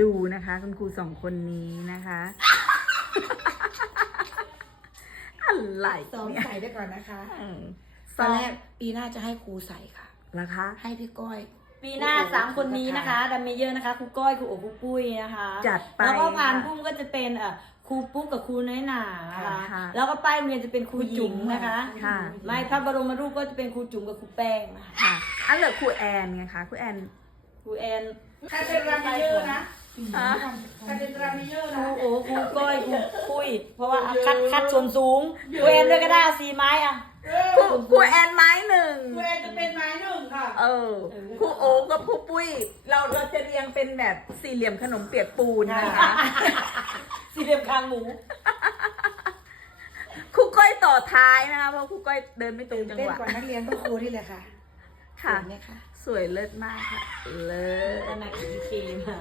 ดูนะคะคุณครูสองคนนี้นะคะอะไร ซ้อม เนี่ย ใส่ไปก่อนนะคะ ต ซ้ อ อน ม แรกปีหน้าจะให้ครูใส่ค่ะ นะคะ ให้พี่ก้อย ปีหน้า3 คนนี้นะคะดัมเมเยอร์นะคะครูก้อยครูโอครูปุ้ยนะคะ จัดไป แล้วก็ผ่านพุ่มก็จะเป็นครูปุ๊กกับครูน้อยหนานะคะ ค่ะ แล้วก็ป้ายโรงเรียนจะเป็นครูหญิงนะคะ ค่ะ ไม่พระบรมรูปก็จะเป็นครูจุ๋มกับครูแป้งนะคะ ค่ะอันเหลือครูแอนไงคะครูแอน ครูแอน คาเทดรามิเยอร์นะ ฮะ คาเทดรามิเยอร์ ครู นะ โอครูก้อยครูปุ้ยเพราะว่าคัดส่วนสูงครูแอนด้วยก็ได้เอา4 ไม้อ่ะ ครูแอนไม้หนึ่ง ครูแอนจะเป็นไม้หนึ่งค่ะ ครูโอ๊กกับครูปุ้ย เราจะเรียงเป็นแบบสี่เหลี่ยมขนมเปียกปูนนะคะ สี่เหลี่ยมคางหมู ครูก้อยต่อท้ายนะคะเพราะครูก้อยเดินไม่ตรงจัง เต้น หวะ ก่อนนักเรียนก็ครูนี่แหละค่ะ ค่ะ เห็นไหมคะ สวยเลิศมากค่ะ เลิศ อันนั้นคือเคมา